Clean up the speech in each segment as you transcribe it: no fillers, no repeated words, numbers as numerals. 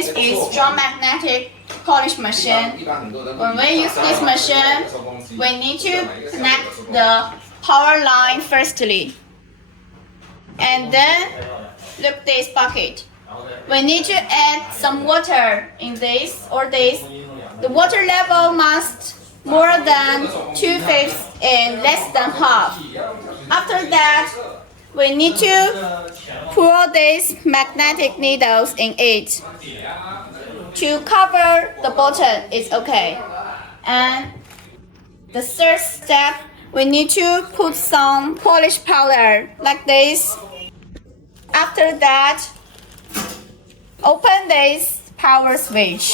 This is strong magnetic polish machine. When we use this machine, we need to connect the power line firstly. And then look this bucket. We need to add some water in this or this. The water level must more than 2/5 and less than half. After that, we need to pour these magnetic needles in it. To cover the bottom is okay. And the third step, we need to put some polish powder like this. After that, open this power switch.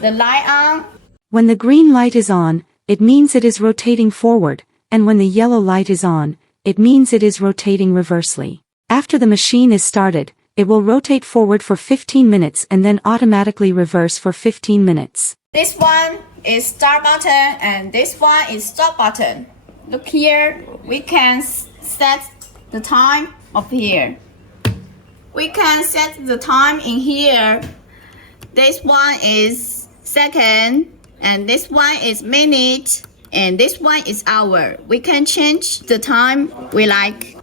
The light on. When the green light is on, it means it is rotating forward, and when the yellow light is on, it means it is rotating reversely. After the machine is started, it will rotate forward for 15 minutes and then automatically reverse for 15 minutes. This one is start button and this one is stop button. Look here, we can set the time of here. We can set the time in here. This one is second, and this one is minute, and this one is hour. We can change the time we like.